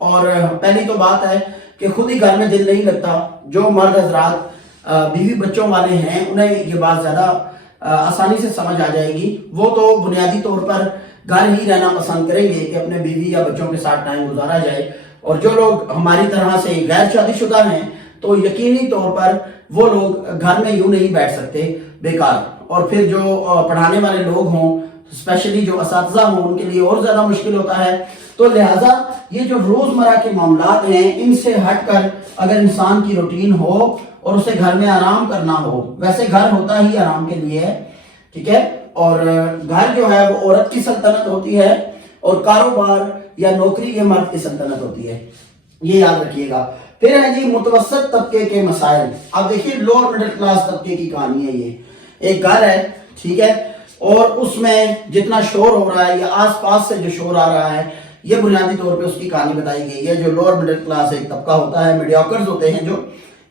اور پہلی تو بات ہے کہ خود ہی گھر میں دل نہیں لگتا. جو مرد حضرات بیوی بچوں والے ہیں انہیں یہ بات زیادہ آسانی سے سمجھ آ جائے گی. وہ تو بنیادی طور پر گھر ہی رہنا پسند کریں گے کہ اپنے بیوی یا بچوں کے ساتھ ٹائم گزارا جائے. اور جو لوگ ہماری طرح سے غیر شادی شدہ ہیں تو یقینی طور پر وہ لوگ گھر میں یوں نہیں بیٹھ سکتے بیکار. اور پھر جو پڑھانے والے لوگ ہوں اسپیشلی جو اساتذہ ہوں ان کے لیے اور زیادہ مشکل ہوتا ہے. تو لہٰذا یہ جو روزمرہ کے معاملات ہیں ان سے ہٹ کر اگر انسان کی روٹین ہو اور اسے گھر میں آرام کرنا ہو, ویسے گھر ہوتا ہی آرام کے لیے ہے, ٹھیک ہے, اور گھر جو ہے وہ عورت کی سلطنت ہوتی ہے اور کاروبار یا نوکری یہ مرد کی سلطنت ہوتی ہے, یہ یاد رکھیے گا. پھر ہے جی متوسط طبقے کے مسائل. اب دیکھیے لوور مڈل کلاس طبقے کی کہانی ہے. یہ ایک گھر ہے, ٹھیک ہے, اور اس میں جتنا شور ہو رہا ہے یا آس پاس سے جو شور آ رہا ہے یہ بنیادی طور پہ اس کی کہانی بتائی گئی ہے. جو لوور مڈل کلاس ایک طبقہ ہوتا ہے, میڈیوکرز ہوتے ہیں, جو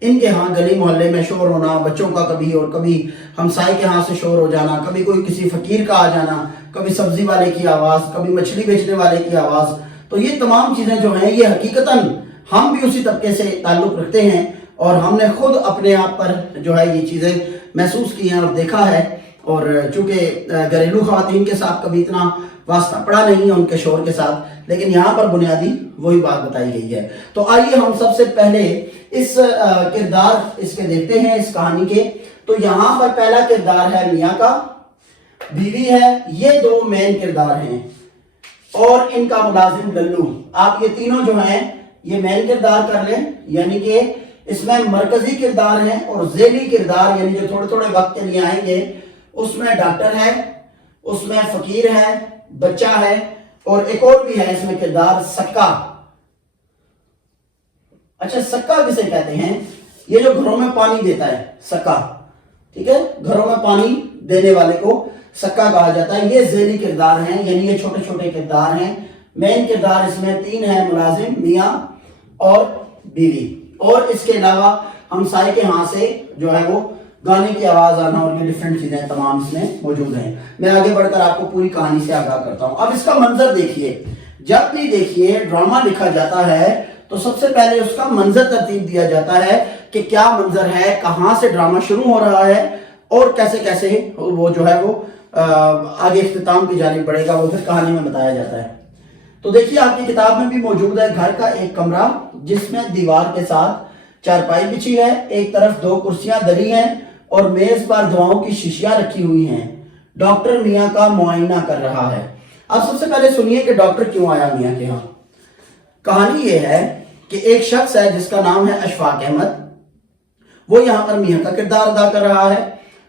ان کے ہاں گلی محلے میں شور ہونا, بچوں کا کبھی اور کبھی ہمسائے کے ہاں سے شور ہو جانا, کبھی کوئی کسی فقیر کا آ جانا, کبھی سبزی والے کی آواز, کبھی مچھلی بیچنے والے کی آواز. تو یہ تمام چیزیں جو ہیں یہ حقیقتاً ہم بھی اسی طبقے سے تعلق رکھتے ہیں اور ہم نے خود اپنے آپ پر جو ہے یہ چیزیں محسوس کی ہیں اور دیکھا ہے. اور چونکہ گھریلو خواتین کے ساتھ کبھی اتنا واسطہ پڑا نہیں ہے ان کے شور کے ساتھ, لیکن یہاں پر بنیادی وہی بات بتائی گئی ہے. تو آئیے ہم سب سے پہلے اس کردار اس کے دیکھتے ہیں اس کہانی کے. تو یہاں پر پہلا کردار ہے میاں کا, بیوی ہے, یہ دو مین کردار ہیں اور ان کا ملازم للو. آپ یہ تینوں جو ہیں یہ مین کردار کر لیں, یعنی کہ اس میں مرکزی کردار ہیں اور ذیلی کردار یعنی جو تھوڑے تھوڑے وقت کے لیے آئیں گے. اس میں ڈاکٹر ہے, اس میں فقیر ہے, بچہ ہے, اور ایک اور بھی ہے اس میں کردار سکا. اچھا سکا کسے کہتے ہیں؟ یہ جو گھروں میں پانی دیتا ہے سکا, ٹھیک ہے, گھروں میں پانی دینے والے کو سکا کہا جاتا ہے. یہ ذیلی کردار ہیں یعنی یہ چھوٹے چھوٹے کردار ہیں. مین کردار اس میں تین ہیں, ملازم, میاں اور بیوی. اور اس کے علاوہ ہمسائے کے ہاں سے جو ہے وہ گانے کی آواز آنا اور یہ ڈیفرنٹ چیزیں تمام اس میں موجود ہیں. میں آگے بڑھ کر آپ کو پوری کہانی سے آگاہ کرتا ہوں. اب اس کا منظر دیکھیے. جب بھی دیکھیے ڈرامہ لکھا جاتا ہے تو سب سے پہلے اس کا منظر ترتیب دیا جاتا ہے کہ کیا منظر ہے, کہاں سے ڈرامہ شروع ہو رہا ہے اور کیسے کیسے وہ جو ہے وہ آگے اختتام کی جانب بڑھے گا, وہ پھر کہانی میں بتایا جاتا ہے. تو دیکھیے آپ کی کتاب میں بھی موجود ہے گھر کا ایک کمرہ جس میں دیوار کے ساتھ چارپائی بچھی ہے, ایک طرف دو کرسیاں دری ہیں اور میز پر دواؤں کی شیشیاں رکھی ہوئی ہیں. ڈاکٹر میاں کا معائنہ کر رہا ہے. اب سب سے پہلے سنیے کہ ڈاکٹر کیوں آیا میاں کے ہاں. کہانی یہ ہے کہ ایک شخص ہے جس کا نام ہے اشفاق احمد, وہ یہاں پر میاں کا کردار ادا کر رہا ہے.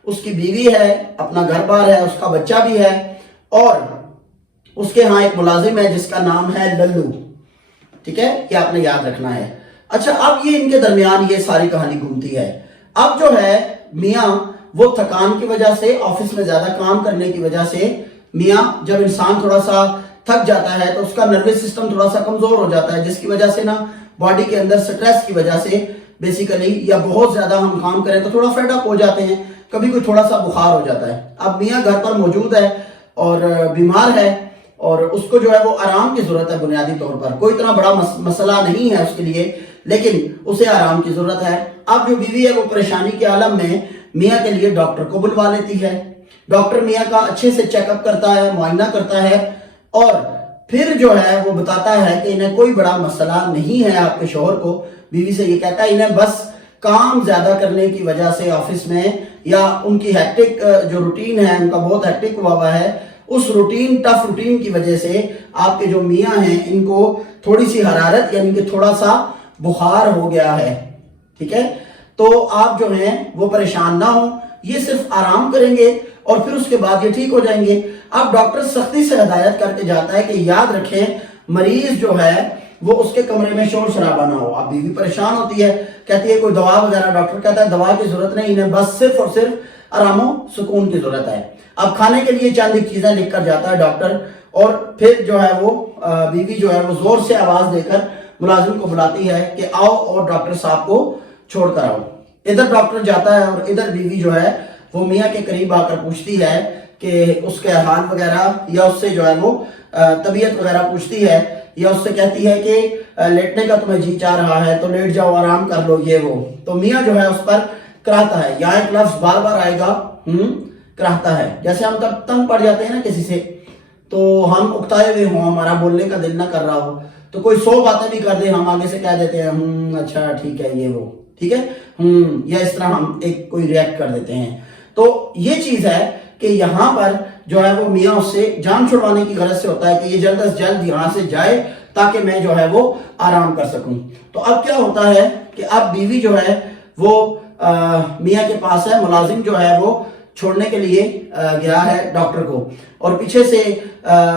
اس کی بیوی ہے, اپنا گھر بار ہے, اس کا بچہ بھی ہے اور اس کے ہاں ایک ملازم ہے جس کا نام ہے للو, ٹھیک ہے, یہ آپ نے یاد رکھنا ہے. اچھا اب یہ ان کے درمیان یہ ساری کہانی گھومتی ہے. اب جو ہے میاں وہ تھکان کی وجہ سے, آفس میں زیادہ کام کرنے کی وجہ سے, میاں جب انسان تھوڑا سا تھک جاتا ہے تو اس کا نروس سسٹم تھوڑا سا کمزور ہو جاتا ہے, جس کی وجہ سے نا باڈی کے اندر سٹریس کی وجہ سے بیسیکلی یا بہت زیادہ ہم کام کریں تو تھوڑا فیڈ اپ ہو جاتے ہیں, کبھی کوئی تھوڑا سا بخار ہو جاتا ہے. اب میاں گھر پر موجود ہے اور بیمار ہے اور اس کو جو ہے وہ آرام کی ضرورت ہے. بنیادی طور پر کوئی اتنا بڑا مسئلہ نہیں ہے اس کے لیے, لیکن اسے آرام کی ضرورت ہے. اب جو بیوی ہے وہ پریشانی کے عالم میں میاں کے لیے ڈاکٹر کو بلوا لیتی ہے. ڈاکٹر میاں کا اچھے سے چیک اپ کرتا ہے, معائنہ کرتا ہے اور پھر جو ہے وہ بتاتا ہے کہ انہیں کوئی بڑا مسئلہ نہیں ہے آپ کے شوہر کو. بیوی سے یہ کہتا ہے انہیں بس کام زیادہ کرنے کی وجہ سے آفس میں یا ان کی ہیکٹک جو روٹین ہے ان کا بہت ہیکٹک ہوا ہے, اس روٹین ٹف روٹین کی وجہ سے آپ کے جو میاں ہیں ان کو تھوڑی سی حرارت یعنی کہ تھوڑا سا بخار ہو گیا ہے, ٹھیک ہے. تو آپ جو ہیں وہ پریشان نہ ہوں, یہ صرف آرام کریں گے اور پھر اس کے بعد یہ ٹھیک ہو جائیں گے. اب ڈاکٹر سختی سے ہدایت کر کے جاتا ہے کہ یاد رکھیں مریض جو ہے وہ اس کے کمرے میں شور شرابہ نہ ہو. اب بیوی پریشان ہوتی ہے, کہتی ہے کوئی دوا وغیرہ, ڈاکٹر کہتا ہے دوا کی ضرورت نہیں, انہیں بس صرف اور صرف آرام و سکون کی ضرورت ہے. اب کھانے کے لیے چند ایک چیزیں لکھ کر جاتا ہے ڈاکٹر اور پھر جو ہے وہ بیوی جو ہے وہ زور سے آواز دے کر ملازم کو بلاتی ہے کہ آؤ اور ڈاکٹر صاحب کو چھوڑ کر آؤ. ادھر ڈاکٹر جاتا ہے اور ادھر بیوی جو ہے وہ میاں کے قریب آ کر پوچھتی ہے کہ اس کے حال وغیرہ یا اس سے جو ہے وہ طبیعت وغیرہ پوچھتی ہے. یا اس سے کہتی ہے کہ لیٹنے کا تمہیں جی چاہ رہا ہے تو لیٹ جاؤ، آرام کر لو، یہ وہ، تو میاں جو ہے اس پر کراہتا ہے. یہاں ایک لفظ بار بار آئے گا، کراہتا ہے. جیسے ہم تب تنگ پڑ جاتے ہیں نا کسی سے، تو ہم اکتائے ہوئے ہوں، ہمارا بولنے کا دل نہ کر رہا ہو، تو کوئی 100 باتیں بھی کر دے، ہم آگے سے کہہ دیتے ہیں اچھا ٹھیک ہے یہ وہ، ٹھیک ہے، یا اس طرح ہم ایک کوئی ریئیکٹ کر دیتے ہیں. تو یہ چیز ہے کہ یہاں پر جو ہے وہ میاں اس سے جان چھڑوانے کی غرض سے ہوتا ہے کہ یہ جلد از جلد یہاں سے جائے تاکہ میں جو ہے وہ آرام کر سکوں. تو اب کیا ہوتا ہے کہ اب بیوی جو ہے وہ میاں کے پاس ہے، ملازم جو ہے وہ چھوڑنے کے لیے گیا ہے ڈاکٹر کو، اور پیچھے سے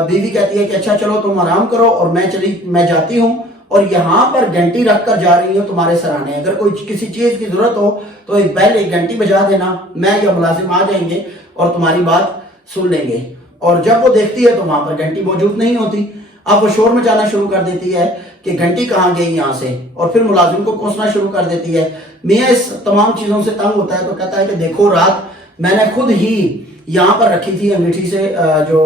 بیوی کہتی ہے کہ اچھا چلو تم آرام کرو اور میں جاتی ہوں، اور یہاں پر گھنٹی رکھ کر جا رہی ہوں تمہارے سرانے، اگر کوئی کسی چیز کی ضرورت ہو تو ایک پہلے گھنٹی بجا دینا، میں یا ملازم آ جائیں گے اور تمہاری بات سن لیں گے. اور جب وہ دیکھتی ہے تو وہاں پر گھنٹی موجود نہیں ہوتی. اب وہ شور مچانا شروع کر دیتی ہے کہ گھنٹی کہاں گئی یہاں سے، اور پھر ملازم کو کوسنا شروع کر دیتی ہے. میاں اس تمام چیزوں سے تنگ ہوتا ہے تو کہتا ہے کہ دیکھو رات میں نے خود ہی یہاں پر رکھی تھی انگیٹھی سے، جو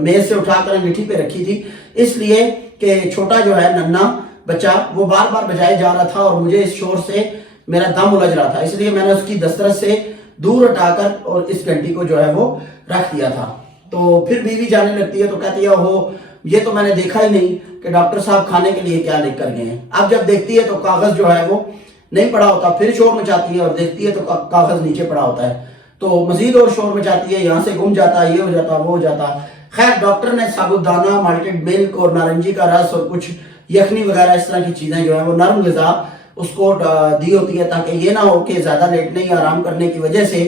میز سے اٹھا کر انگیٹھی پہ رکھی تھی، اس لیے کہ چھوٹا جو ہے ننھا بچہ وہ بار بار بجائے جا رہا تھا اور مجھے اس شور سے میرا دم الجھ رہا تھا، اس لیے میں نے اس کی دسترس سے دور ہٹا کر اور اس گھنٹی کو جو ہے وہ رکھ دیا تھا. تو پھر بیوی جانے لگتی ہے تو کہتی ہے ہو یہ تو میں نے دیکھا ہی نہیں کہ ڈاکٹر صاحب کھانے کے لیے کیا لے کر گئے ہیں. اب جب دیکھتی ہے تو کاغذ جو ہے وہ نہیں پڑا ہوتا، پھر شور مچاتی ہے اور دیکھتی ہے تو کاغذ نیچے پڑا ہوتا ہے، تو مزید اور شور مچاتی ہے، یہاں سے گم جاتا، یہ ہو جاتا، وہ ہو جاتا. خیر ڈاکٹر نے ثابت دانہ، مالٹڈ ملک اور نارنجی کا رس اور کچھ یخنی وغیرہ اس طرح کی چیزیں جو ہیں وہ نرم غذا اس کو دی ہوتی ہے تاکہ یہ نہ ہو کہ زیادہ لیٹنے یا آرام کرنے کی وجہ سے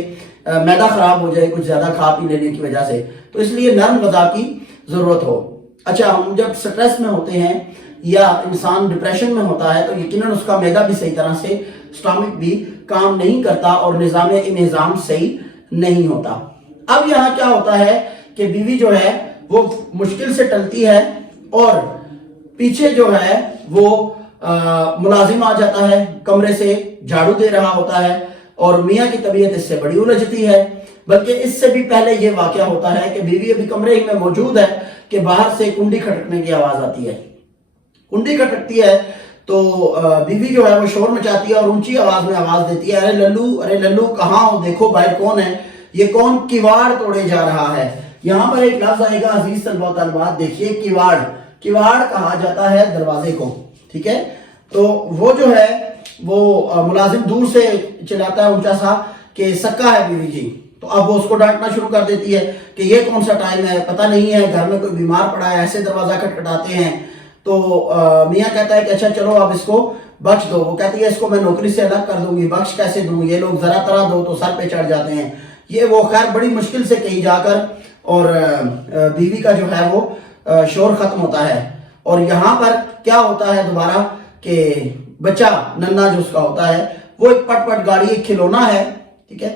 معدہ خراب ہو جائے کچھ زیادہ کھا پی لینے کی وجہ سے، تو اس لیے نرم غذا کی ضرورت ہو. اچھا ہم جب سٹریس میں ہوتے ہیں یا انسان ڈپریشن میں ہوتا ہے تو یقیناً اس کا معدہ بھی صحیح طرح سے، سٹامک بھی کام نہیں کرتا اور نظام انہضام صحیح نہیں ہوتا. اب یہاں کیا ہوتا ہے کہ بیوی جو ہے وہ مشکل سے ٹلتی ہے اور پیچھے جو ہے وہ ملازم آ جاتا ہے، کمرے سے جھاڑو دے رہا ہوتا ہے، اور میاں کی طبیعت اس سے بڑی الجھتی ہے. بلکہ اس سے بھی پہلے یہ واقعہ ہوتا ہے کہ بیوی ابھی کمرے ہی میں موجود ہے کہ باہر سے کنڈی کھٹکنے کی آواز آتی ہے. کنڈی کھٹکتی ہے تو بیوی جو ہے وہ شور مچاتی ہے اور اونچی آواز میں آواز دیتی ہے، ارے للو کہاں ہو، دیکھو باہر کون ہے، یہ کون کیواڑ توڑے جا رہا ہے. یہاں پر ایک لفظ آئے گا عزیز طلباء و طالبات، دیکھیے کیواڑ، کیواڑ کہا جاتا ہے دروازے کو، ٹھیک ہے. تو وہ جو ہے وہ ملازم دور سے چلاتا ہے اونچا سا کہ سکا ہے بیوی جی. تو اب وہ اس کو ڈانٹنا شروع کر دیتی ہے کہ یہ کون سا ٹائم ہے، پتہ نہیں ہے گھر میں کوئی بیمار پڑا ہے، ایسے دروازہ کھٹکھٹاتے ہیں. تو میاں کہتا ہے کہ اچھا چلو اب اس کو بخش دو. وہ کہتی ہے اس کو میں نوکری سے الگ کر دوں گی، بخش کیسے دوں، یہ لوگ ذرا ترا دو تو سر پہ چڑھ جاتے ہیں، یہ وہ. خیر بڑی مشکل سے کہیں جا کر اور بیوی کا جو ہے وہ شور ختم ہوتا ہے. اور یہاں پر کیا ہوتا ہے دوبارہ کہ بچہ ننھا جو اس کا ہوتا ہے وہ ایک پٹ پٹ گاڑی، ایک کھلونا ہے، ٹھیک ہے،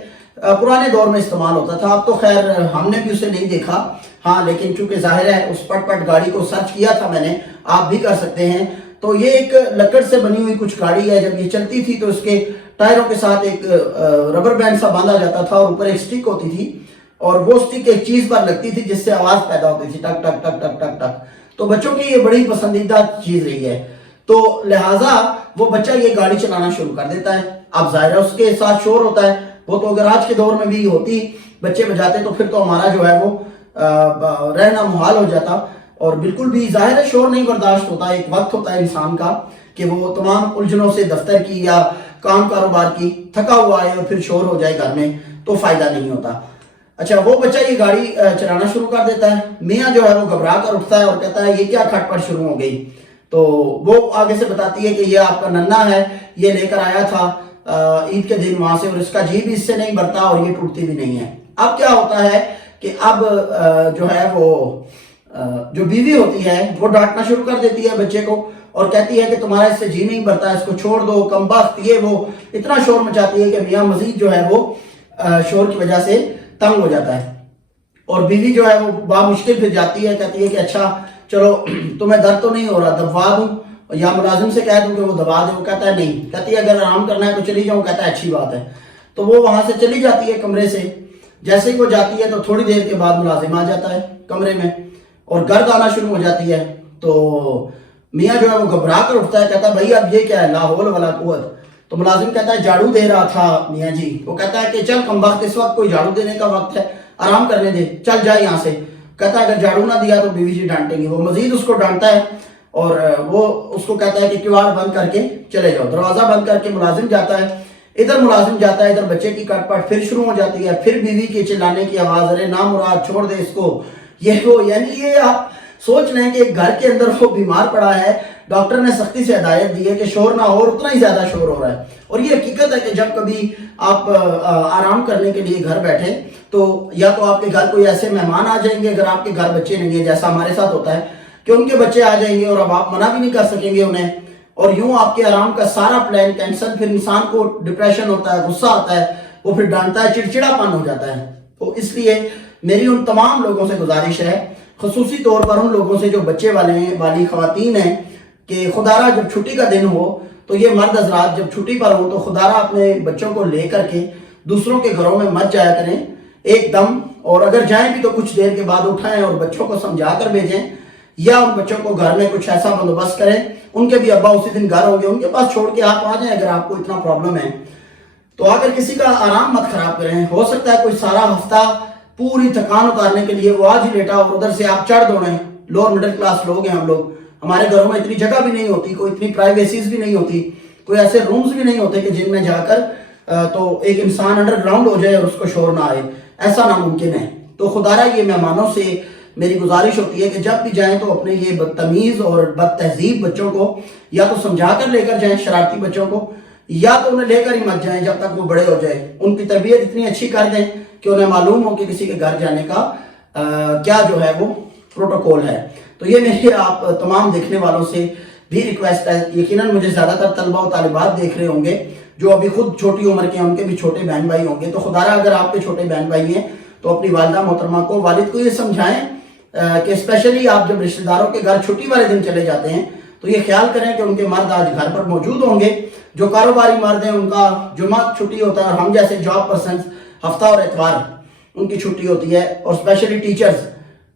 پرانے دور میں استعمال ہوتا تھا، اب تو خیر ہم نے بھی اسے نہیں دیکھا، ہاں لیکن چونکہ ظاہر ہے اس پٹ پٹ گاڑی کو سرچ کیا تھا میں نے، آپ بھی کر سکتے ہیں. تو یہ ایک لکڑ سے بنی ہوئی کچھ گاڑی ہے، جب یہ چلتی تھی تو اس کے ٹائروں کے ساتھ ایک ربر بینڈ سا باندھا جاتا تھا اور اوپر ایک سٹک ہوتی تھی، اور وہ سٹک ایک چیز پر لگتی تھی جس سے آواز پیدا ہوتی تھی، ٹک ٹک ٹک ٹک ٹک ٹک. تو بچوں کی یہ بڑی پسندیدہ چیز رہی ہے، تو لہٰذا وہ بچہ یہ گاڑی چلانا شروع کر دیتا ہے. اب ظاہر ہے اس کے ساتھ شور ہوتا ہے، وہ تو اگر آج کے دور میں بھی ہوتی بچے بجاتے تو پھر تو ہمارا جو ہے وہ رہنا محال ہو جاتا. اور بالکل بھی ظاہر ہے شور نہیں برداشت ہوتا. ایک وقت ہوتا ہے انسان کا کہ وہ تمام الجھنوں سے دفتر کی یا کام کاروبار کی تھکا ہوا ہے اور پھر شور ہو جائے گھر میں تو فائدہ نہیں ہوتا. اچھا وہ بچہ یہ گاڑی چلانا شروع کر دیتا ہے. میاں جو ہے وہ گھبرا کر اٹھتا ہے اور کہتا ہے یہ کیا کھٹ پٹ شروع ہو گئی. تو وہ آگے سے بتاتی ہے کہ یہ آپ کا ننھا ہے، یہ لے کر آیا تھا عید کے دن وہاں سے، اور اس کا جی بھی اس سے نہیں بھرتا اور یہ ٹوٹتی بھی نہیں ہے. اب کیا ہوتا ہے کہ اب جو ہے وہ جو بیوی ہوتی ہے وہ ڈانٹنا شروع کر دیتی ہے بچے کو اور کہتی ہے کہ تمہارا اس سے جی نہیں بھرتا، اس کو چھوڑ دو، کم بخت، یہ وہ. اتنا شور مچاتی ہے کہ میاں مزید جو ہے وہ شور کی وجہ سے تنگ ہو جاتا ہے. اور بیوی جو ہے وہ بامشکل پھر جاتی ہے، کہتی ہے کہ اچھا چلو تمہیں درد تو نہیں ہو رہا، دبوا دوں یا ملازم سے کہہ دوں کہ وہ دبا دے. وہ کہتا ہے نہیں، کہتی ہے اگر آرام کرنا ہے تو چلی جاؤں. کہتا ہے اچھی بات ہے. تو وہ وہاں سے چلی جاتی ہے کمرے سے. جیسے ہی وہ جاتی ہے تو تھوڑی دیر کے بعد ملازم آ جاتا ہے کمرے میں اور گرد آنا شروع ہو جاتی ہے. تو میاں جو ہے وہ گھبرا کر اٹھتا ہے, کہتا ہے بھائی اب یہ کیا ہے, لا حول ولا قوت. تو ملازم کہتا ہے جھاڑو دے رہا تھا میاں جی. وہ کہتا ہے کہ چل کم وقت, اس وقت کوئی جھاڑو دینے کا وقت ہے, آرام کرنے دے, چل جائے یہاں سے. کہتا ہے اگر جھاڑو نہ دیا تو بیوی جی ڈانٹیں گے. وہ مزید اس کو ڈانٹتا ہے اور وہ اس کو کہتا ہے کہ کیوار بند کر کے چلے جاؤ. دروازہ بند کر کے ملازم جاتا ہے. ادھر ملازم جاتا ہے, ادھر بچے کی کٹ پٹ پھر شروع ہو جاتی ہے. پھر بیوی کے چلانے کی آواز, ارے نامراد چھوڑ دے اس کو, یہ وہ. یعنی یہ آپ سوچ لیں کہ ایک گھر کے اندر وہ بیمار پڑا ہے, ڈاکٹر نے سختی سے ہدایت دی ہے کہ شور نہ ہو, اور اتنا ہی زیادہ شور ہو رہا ہے. اور یہ حقیقت ہے کہ جب کبھی آپ آرام کرنے کے لیے گھر بیٹھیں تو یا تو آپ کے گھر کوئی ایسے مہمان آ جائیں گے, اگر آپ کے گھر بچے نہیں ہیں جیسا ہمارے ساتھ ہوتا ہے کہ ان کے بچے آ جائیں گے اور اب آپ منع بھی نہیں کر سکیں گے انہیں, اور یوں آپ کے آرام کا سارا پلان کینسل. پھر انسان کو ڈپریشن ہوتا ہے, غصہ آتا ہے, وہ پھر ڈانٹتا ہے, چڑچڑا پن ہو جاتا ہے. تو اس لیے میری ان تمام لوگوں سے گزارش ہے, خصوصی طور پر ان لوگوں سے جو بچے والے ہیں, والی خواتین ہیں, کہ خدارہ جب چھٹی کا دن ہو تو یہ مرد حضرات جب چھٹی پر ہو تو خدارہ اپنے بچوں کو لے کر کے دوسروں کے گھروں میں مت جایا کریں ایک دم, اور اگر جائیں بھی تو کچھ دیر کے بعد اٹھائیں اور بچوں کو سمجھا کر بھیجیں, یا ان بچوں کو گھر میں کچھ ایسا بندوبست کریں, ان کے بھی ابا اسی دن گھر ہوں گے, ان کے پاس چھوڑ کے آپ آ جائیں. اگر آپ کو اتنا پرابلم ہے تو اگر کسی کا آرام مت خراب کریں. ہو سکتا ہے کوئی سارا ہفتہ پوری تھکان اتارنے کے لیے وہ آج ہی لیٹا اور ادھر سے آپ چڑھ دوڑیں. لوور مڈل کلاس لوگ ہیں ہم لوگ, ہمارے گھروں میں اتنی جگہ بھی نہیں ہوتی, کوئی اتنی پرائیویسیز بھی نہیں ہوتی, کوئی ایسے رومز بھی نہیں ہوتے کہ جن میں جا کر تو ایک انسان انڈر گراؤنڈ ہو جائے اور اس کو شور نہ آئے. ایسا ناممکن ہے. تو خدارہ یہ مہمانوں سے میری گزارش ہوتی ہے کہ جب بھی جائیں تو اپنے یہ بدتمیز اور بد تہذیب بچوں کو یا تو سمجھا کر لے کر جائیں, شرارتی بچوں کو, یا تو انہیں لے کر ہی مت جائیں جب تک وہ بڑے ہو جائیں. ان کی تربیت اتنی اچھی کر دیں کہ انہیں معلوم ہو کہ کسی کے گھر جانے کا کیا جو ہے وہ پروٹوکول ہے. تو یہ میرے آپ تمام دیکھنے والوں سے بھی ریکویسٹ ہے. یقیناً مجھے زیادہ تر طلبہ و طالبات دیکھ رہے ہوں گے جو ابھی خود چھوٹی عمر کے ہیں, ان کے بھی چھوٹے بہن بھائی ہوں گے. تو خدارہ اگر آپ کے چھوٹے بہن بھائی ہیں تو اپنی والدہ محترمہ کو, والد کو یہ سمجھائیں کہ اسپیشلی آپ جب رشتہ داروں کے گھر چھٹی والے دن چلے جاتے ہیں تو یہ خیال کریں کہ ان کے مرد آج گھر پر موجود ہوں گے. جو کاروباری مرد ہیں ان کا جمعہ چھٹی ہوتا ہے, اور ہم جیسے جاب پرسنز ہفتہ اور اتوار ان کی چھٹی ہوتی ہے. اور اسپیشلی ٹیچرز,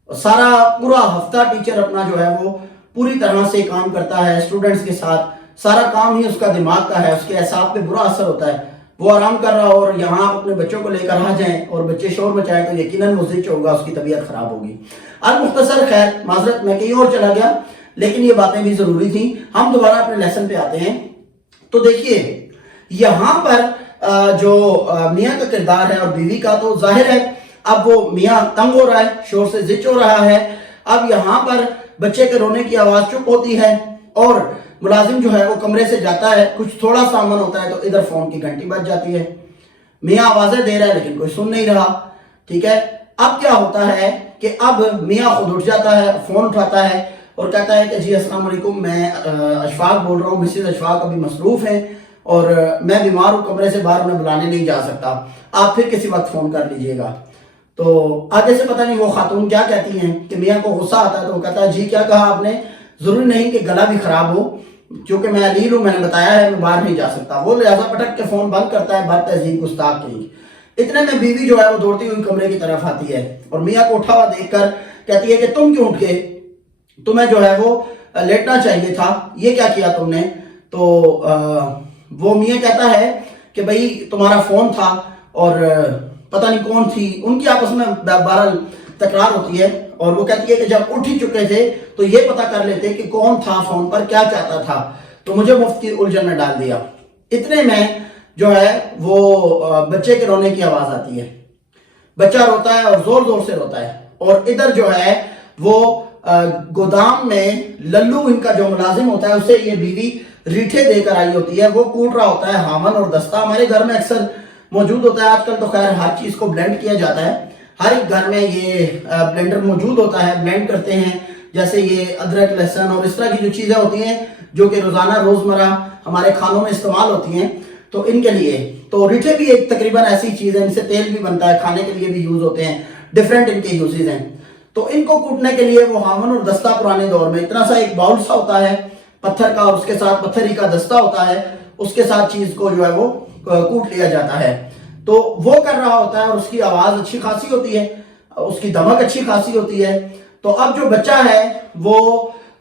سارا پورا ہفتہ ٹیچر اپنا جو ہے وہ پوری طرح سے کام کرتا ہے اسٹوڈنٹس کے ساتھ. سارا کام ہی اس کا دماغ کا ہے, اس کے اعصاب پہ برا اثر ہوتا ہے. وہ آرام کر رہا اور یہاں آپ اپنے بچوں کو لے کر آ جائیں اور بچے شور مچائیں تو یقیناً وہ زچ ہوگا, اس کی طبیعت خراب ہوگی. المختصر خیر, معذرت میں کہیں اور چلا گیا, لیکن یہ باتیں بھی ضروری تھیں. ہم دوبارہ اپنے لیسن پہ آتے ہیں. تو دیکھیے یہاں پر جو میاں کا کردار ہے اور بیوی کا, تو ظاہر ہے اب وہ میاں تنگ ہو رہا ہے, شور سے زچ ہو رہا ہے. اب یہاں پر بچے کے رونے کی آواز چپ ہوتی ہے اور ملازم جو ہے وہ کمرے سے جاتا ہے, کچھ تھوڑا سا امن ہوتا ہے تو ادھر فون کی گھنٹی بج جاتی ہے. میاں آوازیں دے رہا ہے لیکن کوئی سن نہیں رہا. ٹھیک ہے, اب کیا ہوتا ہے کہ اب میاں خود اٹھ جاتا ہے, فون اٹھاتا ہے اور کہتا ہے کہ جی السلام علیکم, میں اشفاق بول رہا ہوں, مسز اشفاق ابھی مصروف ہیں اور میں بیمار ہوں, کمرے سے باہر انہیں بلانے نہیں جا سکتا, آپ پھر کسی وقت فون کر لیجئے گا. تو آگے سے پتہ نہیں وہ خاتون کیا کہتی ہیں کہ میاں کو غصہ آتا ہے تو وہ کہتا ہے جی کیا کہا آپ نے, ضروری نہیں کہ گلا بھی خراب ہو, چونکہ میں علیل ہوں, میں نے بتایا ہے میں باہر نہیں جا سکتا. وہ لہٰذا پٹک کے فون بند کرتا ہے, بد تہذیب گستاخ کہیں. اتنے میں بیوی جو ہے وہ دوڑتی ہوئی کمرے کی طرف آتی ہے اور میاں کو اٹھا ہوا دیکھ کر کہتی ہے کہ تم کیوں اٹھ گئے, تمہیں جو ہے وہ لیٹنا چاہیے تھا, یہ کیا کیا تم نے. تو وہ میاں کہتا ہے کہ بھئی تمہارا فون تھا اور پتہ نہیں کون تھی, ان کی آپس میں بہرحال تکرار ہوتی ہے. اور وہ کہتی ہے کہ جب اٹھ ہی چکے تھے تو یہ پتہ کر لیتے کہ کون تھا فون پر, کیا چاہتا تھا, تو مجھے مفت کی الجھن میں ڈال دیا. اتنے میں جو ہے وہ بچے کے رونے کی آواز آتی ہے. بچہ روتا ہے اور زور زور سے روتا ہے, اور ادھر جو ہے وہ گودام میں للو ان کا جو ملازم ہوتا ہے اسے یہ بیوی ریٹھے دے کر آئی ہوتی ہے. وہ کوٹ رہا ہوتا ہے ہامن اور دستہ, ہمارے گھر میں اکثر موجود ہوتا ہے. آج کل تو خیر ہر چیز کو بلینڈ کیا جاتا ہے, ہر ایک گھر میں یہ بلینڈر موجود ہوتا ہے, بلینڈ کرتے ہیں. جیسے یہ ادرک, لہسن اور اس طرح کی جو چیزیں ہوتی ہیں جو کہ روزانہ روزمرہ ہمارے کھانوں میں استعمال ہوتی ہیں, تو ان کے لیے تو ریٹھے بھی ایک تقریباً ایسی چیز ہے, ان سے تیل بھی بنتا ہے, کھانے کے لیے بھی یوز ہوتے ہیں, ڈیفرنٹ ان کے یوزز ہیں. تو ان کو کوٹنے کے لیے وہ ہامن اور دستہ پرانے دور میں اتنا سا ایک باؤل سا ہوتا ہے پتھر کا, اور اس کے ساتھ پتھر ہی کا دستہ ہوتا ہے, اس کے ساتھ چیز کو جو ہے وہ کوٹ لیا جاتا ہے. تو وہ کر رہا ہوتا ہے اور اس کی آواز اچھی خاصی ہوتی ہے, اس کی دمک اچھی خاصی ہوتی ہے. تو اب جو بچہ ہے وہ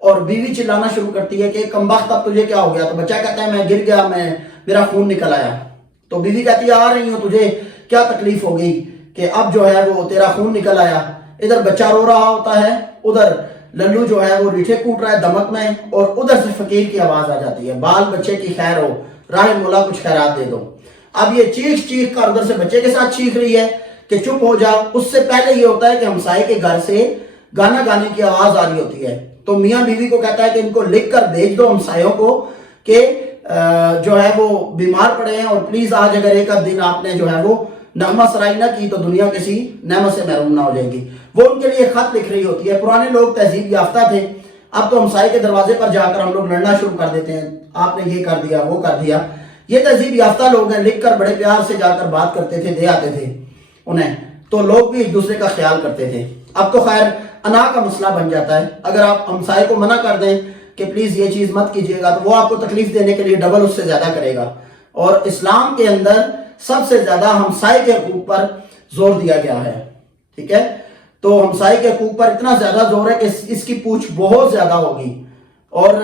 اور بیوی چلانا شروع کرتی ہے کہ کمبخت اب تجھے کیا ہو گیا. تو بچہ کہتا ہے میں گر گیا, میرا خون نکل آیا. تو بیوی کہتی ہے آ رہی ہوں, تجھے کیا تکلیف ہو گئی کہ اب جو ہے وہ تیرا خون نکل آیا. ادھر بچہ رو رہا ہوتا ہے, ادھر للو جو ہے وہ ریٹھے کوٹ رہا ہے دمک میں, اور ادھر سے فقیر کی آواز آ جاتی ہے, بال بچے کی خیر ہو, راہ مولا کچھ خیرات دے دو. اب یہ چیخ کر ادھر سے بچے کے ساتھ چیخ رہی ہے کہ چپ ہو جا. اس سے پہلے یہ ہوتا ہے کہ ہمسائے کے گھر سے گانا گانے کی آواز آ رہی ہوتی ہے. تو میاں بیوی کو کہتا ہے کہ ان کو لکھ کر بھیج دو ہمسایوں کو کہ جو ہے وہ بیمار پڑے ہیں, اور پلیز آج اگر ایک آدھ دن آپ نے جو ہے وہ نغمہ سرائی نہ کی تو دنیا کسی نعمت سے محروم نہ ہو جائے گی. وہ ان کے لیے خط لکھ رہی ہوتی ہے. پرانے لوگ تہذیب یافتہ تھے, اب تو ہمسائے کے دروازے پر جا کر ہم لوگ لڑنا شروع کر دیتے ہیں, آپ نے یہ کر دیا وہ کر دیا. یہ تہذیب یافتہ لوگ ہیں, لکھ کر بڑے پیار سے جا کر بات کرتے تھے, دے آتے تھے انہیں, تو لوگ بھی ایک دوسرے کا خیال کرتے تھے. اب تو خیر انا کا مسئلہ بن جاتا ہے. اگر آپ ہمسائے کو منع کر دیں کہ پلیز یہ چیز مت کیجیے گا, تو وہ آپ کو تکلیف دینے کے لیے ڈبل اس سے زیادہ کرے گا. اور اسلام کے اندر سب سے زیادہ ہمسائے کے حقوق پر زور دیا گیا ہے. ٹھیک ہے, تو ہمسائے کے حقوق پر اتنا زیادہ زور ہے کہ اس کی پوچھ بہت زیادہ ہوگی, اور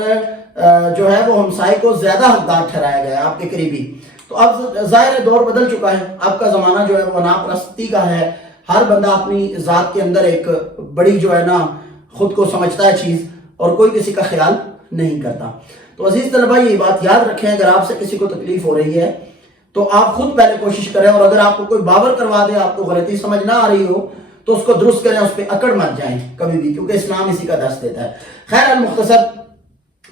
جو ہے وہ ہمسائے کو زیادہ حقدار ٹھہرایا گیا ہے, آپ کے قریبی. تو اب ظاہر دور بدل چکا ہے, اب کا زمانہ جو ہے وہ انا پرستی کا ہے. ہر بندہ اپنی ذات کے اندر ایک بڑی جو ہے نا خود کو سمجھتا ہے چیز, اور کوئی کسی کا خیال نہیں کرتا. تو عزیز طلبہ یہ بات یاد رکھیں, اگر آپ سے کسی کو تکلیف ہو رہی ہے تو آپ خود پہلے کوشش کریں, اور اگر آپ کو کوئی باور کروا دے, آپ کو غلطی سمجھ نہ آ رہی ہو تو اس کو درست کریں, اس پہ اکڑ مت جائیں کبھی بھی, کیونکہ اسلام اسی کا درس دیتا ہے. خیر المختصر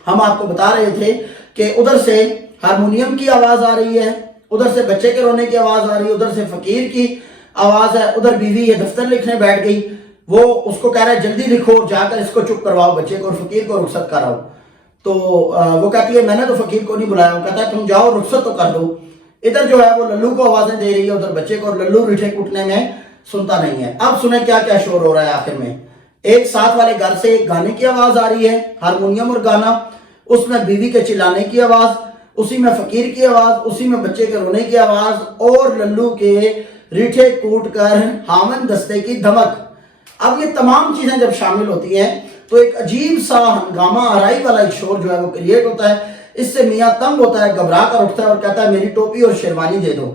ہم آپ کو بتا رہے تھے کہ ادھر سے ہارمونیم کی آواز آ رہی ہے, ادھر سے بچے کے رونے کی آواز آ رہی ہے, ادھر سے فقیر کی آواز ہے, ادھر بیوی یہ دفتر لکھنے بیٹھ گئی, وہ اس کو کہہ رہا ہے جلدی لکھو, جا کر اس کو چپ کرواؤ بچے کو, اور فقیر کو رخصت کراؤ. تو وہ کہتی ہے میں نے تو فقیر کو نہیں بلایا. وہ کہتا ہے تم جاؤ رخصت تو کر دو. ادھر جو ہے وہ للو کو آوازیں دے رہی ہے, ادھر بچے کو, اور للو ریٹھے کوٹنے میں سنتا نہیں ہے. اب سنیں کیا کیا شور ہو رہا ہے آخر میں. ایک ساتھ والے گھر سے ایک گانے کی آواز آ رہی ہے, ہارمونیم اور گانا, اس میں بیوی کے چلانے کی آواز, اسی میں فقیر کی آواز, اسی میں بچے کے رونے کی آواز, اور للو کے ریٹھے کوٹ کر ہامن دستے کی دھمک. اب یہ تمام چیزیں جب شامل ہوتی ہیں تو ایک عجیب سا ہنگامہ آرائی والا ایک شور جو ہے وہ کریٹ ہوتا ہے. اس سے میاں تنگ ہوتا ہے, گھبرا کر اٹھتا ہے اور کہتا ہے میری ٹوپی اور شیروانی دے دو.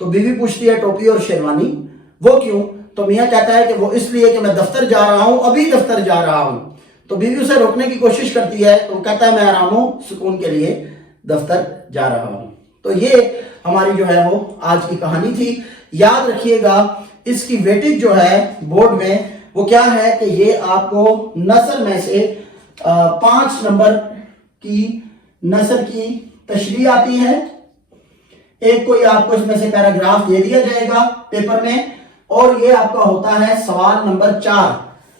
تو بیوی پوچھتی ہے ٹوپی اور شیروانی وہ کیوں؟ تو میاں کہتا ہے کہ وہ اس لیے کہ میں دفتر جا رہا ہوں, ابھی دفتر جا رہا ہوں. تو بیوی اسے روکنے کی کوشش کرتی ہے, تو وہ کہتا ہے میں آرام و سکون کے لیے دفتر جا رہا ہوں. تو یہ ہماری جو ہے وہ آج کی کہانی تھی. یاد رکھیے گا اس کی ویٹیج جو ہے بورڈ میں وہ کیا ہے کہ یہ آپ کو نثر میں سے 5 نمبر کی نثر کی تشریح آتی ہے. ایک کوئی آپ کو اس میں سے پیراگراف دے دیا جائے گا پیپر میں, اور یہ آپ کا ہوتا ہے سوال نمبر 4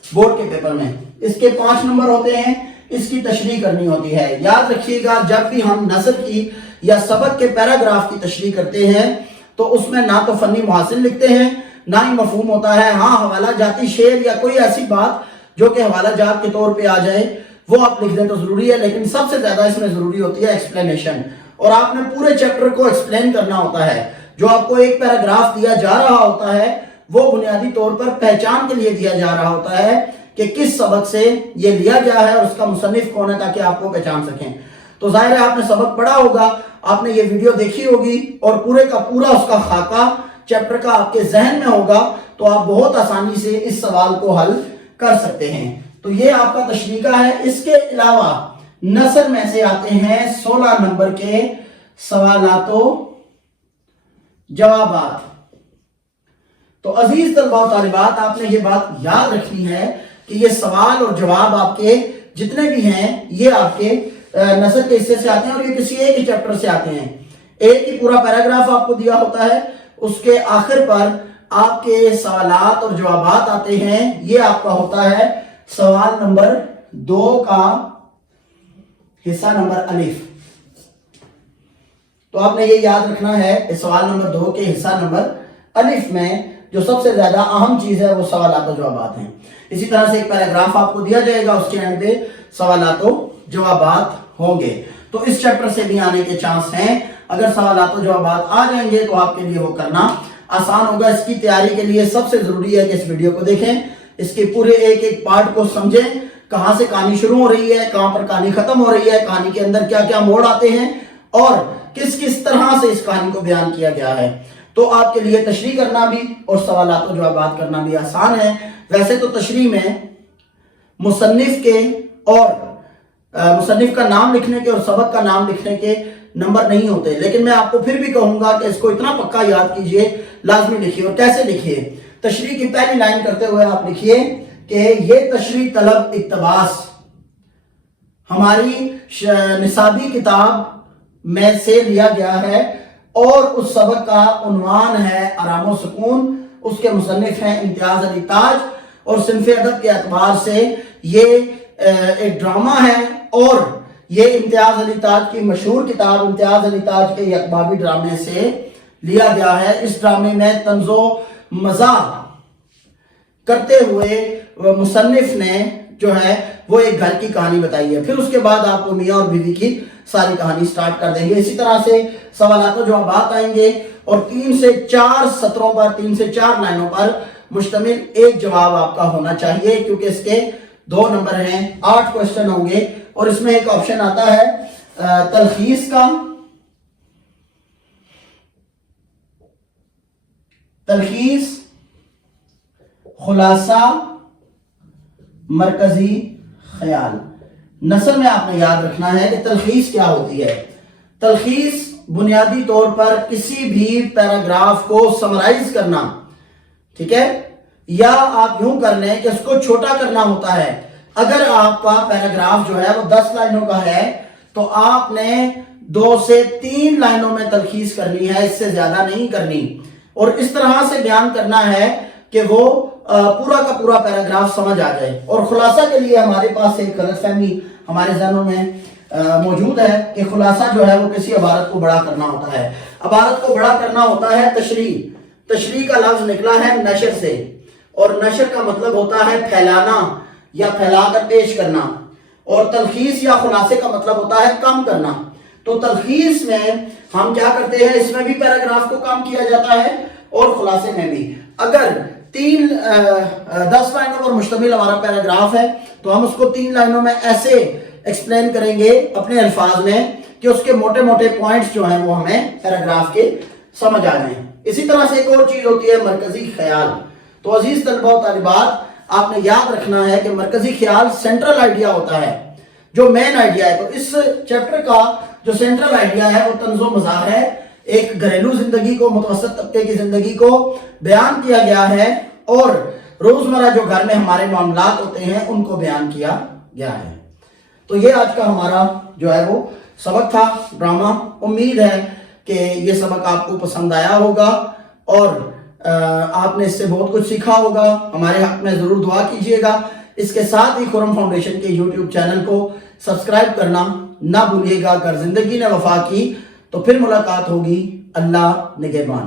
بورڈ کے پیپر میں. اس کے 5 نمبر ہوتے ہیں, اس کی تشریح کرنی ہوتی ہے. یاد رکھیے گا جب بھی ہم نثر کی یا سبق کے پیراگراف کی تشریح کرتے ہیں تو اس میں نہ تو فنی محاسن لکھتے ہیں نہ ہی مفہوم ہوتا ہے. ہاں حوالہ جاتی شعر یا کوئی ایسی بات جو کہ حوالہ جات کے طور پہ آ جائے وہ آپ لکھ دیں تو ضروری ہے, لیکن سب سے زیادہ اس میں ضروری ہوتی ہے ایکسپلینیشن, اور آپ نے پورے چیپٹر کو ایکسپلین کرنا ہوتا ہے. جو آپ کو ایک پیراگراف دیا جا رہا ہوتا ہے وہ بنیادی طور پر پہچان کے لیے دیا جا رہا ہوتا ہے کہ کس سبق سے یہ لیا گیا ہے اور اس کا مصنف کون ہے, تاکہ آپ کو پہچان سکیں. تو ظاہر ہے آپ نے سبق پڑھا ہوگا, آپ نے یہ ویڈیو دیکھی ہوگی, اور پورے کا پورا اس کا خاکہ چیپٹر کا آپ کے ذہن میں ہوگا, تو آپ بہت آسانی سے اس سوال کو حل کر سکتے ہیں. تو یہ آپ کا تشریح کا ہے. اس کے علاوہ نثر میں سے آتے ہیں 16 نمبر کے سوالات و جوابات. تو عزیز طلبہ و طالبات آپ نے یہ بات یاد رکھنی ہے کہ یہ سوال اور جواب آپ کے جتنے بھی ہیں یہ آپ کے نثر کے حصے سے آتے ہیں, اور یہ کسی ایک ہی چیپٹر سے آتے ہیں. ایک ہی پورا پیراگراف آپ کو دیا ہوتا ہے, اس کے آخر پر آپ کے سوالات اور جوابات آتے ہیں. یہ آپ کا ہوتا ہے سوال نمبر 2 کا حصہ نمبر الف. تو آپ نے یہ یاد رکھنا ہے کہ سوال نمبر 2 کے حصہ نمبر الف میں جو سب سے زیادہ اہم چیز ہے وہ سوالات و جوابات ہیں. اسی طرح سے ایک پیراگراف آپ کو دیا جائے گا, اس کے اینڈ پہ سوالات و جوابات ہوں گے. تو اس چیپٹر سے بھی آنے کے چانس ہیں. اگر سوالات و جوابات آ جائیں گے تو آپ کے لیے وہ کرنا آسان ہوگا. اس کی تیاری کے لیے سب سے ضروری ہے کہ اس ویڈیو کو دیکھیں, اس کے پورے ایک ایک پارٹ کو سمجھیں، کہاں سے کہانی شروع ہو رہی ہے، کہاں پر کہانی ختم ہو رہی ہے، کہانی کے اندر کیا کیا موڑ آتے ہیں اور کس کس طرح سے اس کہانی کو بیان کیا گیا ہے۔ تو آپ کے لیے تشریح کرنا بھی اور سوالات و جوابات کرنا بھی آسان ہے۔ ویسے تو تشریح میں مصنف کے اور مصنف کا نام لکھنے کے اور سبق کا نام لکھنے کے نمبر نہیں ہوتے، لیکن میں آپ کو پھر بھی کہوں گا کہ اس کو اتنا پکا یاد کیجئے، لازمی لکھیے۔ اور کیسے لکھیے؟ تشریح کی پہلی لائن کرتے ہوئے آپ لکھیے کہ یہ تشریح طلب اقتباس ہماری نصابی کتاب میں سے لیا گیا ہے اور اس سبق کا عنوان ہے آرام و سکون، اس کے مصنف ہیں امتیاز علی تاج، اور صنف ادب کے اعتبار سے یہ ایک ڈرامہ ہے اور یہ امتیاز علی تاج کی مشہور کتاب امتیاز علی تاج کے یکبابی ڈرامے سے لیا گیا ہے۔ اس ڈرامے میں طنز و مزاح کرتے ہوئے مصنف نے جو ہے وہ ایک گھر کی کہانی بتائی ہے، پھر اس کے بعد آپ کو میاں اور بیوی کی ساری کہانی سٹارٹ کر دیں گے۔ اسی طرح سے سوالات و جوابات آئیں گے اور 3 سے 4 سطروں پر 3 سے 4 لائنوں پر مشتمل ایک جواب آپ کا ہونا چاہیے، کیونکہ اس کے 2 نمبر ہیں، 8 کوشچن ہوں گے۔ اور اس میں ایک آپشن آتا ہے تلخیص کا، تلخیص، خلاصہ، مرکزی خیال۔ نثر میں آپ نے یاد رکھنا ہے کہ تلخیص کیا ہوتی ہے۔ تلخیص بنیادی طور پر کسی بھی پیراگراف کو سمرائز کرنا، ٹھیک ہے، یا آپ یوں کر لیں کہ اس کو چھوٹا کرنا ہوتا ہے۔ اگر آپ کا پیراگراف جو ہے وہ 10 لائنوں کا ہے تو آپ نے 2 سے 3 لائنوں میں تلخیص کرنی ہے، اس سے زیادہ نہیں کرنی، اور اس طرح سے بیان کرنا ہے کہ وہ پورا کا پورا پیراگراف سمجھ آ جائے۔ اور خلاصہ کے لیے ہمارے پاس ایک غلط فہمی ہمارے ذہنوں میں موجود ہے کہ خلاصہ جو ہے وہ کسی عبارت کو بڑا کرنا ہوتا ہے۔ عبارت کو بڑا کرنا ہوتا ہے تشریح۔ تشریح کا لفظ نکلا ہے نشر سے، اور نشر کا مطلب ہوتا ہے پھیلانا یا پھیلا کر پیش کرنا، اور تلخیص یا خلاصے کا مطلب ہوتا ہے کم کرنا۔ تو تلخیص میں ہم کیا کرتے ہیں، اس میں بھی پیراگراف کو کم کیا جاتا ہے اور خلاصے میں بھی۔ اگر 10 لائنوں پر مشتمل ہمارا پیراگراف ہے تو ہم اس کو 3 لائنوں میں ایسے ایکسپلین کریں گے اپنے الفاظ میں کہ اس کے موٹے موٹے پوائنٹس جو ہیں وہ ہمیں پیراگراف کے سمجھ آ جائیں۔ اسی طرح سے ایک اور چیز ہوتی ہے مرکزی خیال۔ تو عزیز طلبہ و طالبات، آپ نے یاد رکھنا ہے کہ مرکزی خیال سینٹرل آئیڈیا ہوتا ہے، جو مین آئیڈیا ہے۔ تو اس چیپٹر کا جو سینٹرل آئیڈیا ہے وہ طنز و مزاح ہے، ایک گھریلو زندگی کو، متوسط طبقے کی زندگی کو بیان کیا گیا ہے، اور روزمرہ جو گھر میں ہمارے معاملات ہوتے ہیں ان کو بیان کیا گیا ہے۔ تو یہ آج کا ہمارا جو ہے وہ سبق تھا، ڈرامہ۔ امید ہے کہ یہ سبق آپ کو پسند آیا ہوگا اور آپ نے اس سے بہت کچھ سیکھا ہوگا۔ ہمارے حق میں ضرور دعا کیجئے گا۔ اس کے ساتھ ہی خرم فاؤنڈیشن کے یوٹیوب چینل کو سبسکرائب کرنا نہ بھولیے گا۔ اگر زندگی نے وفا کی تو پھر ملاقات ہوگی۔ اللہ نگہبان۔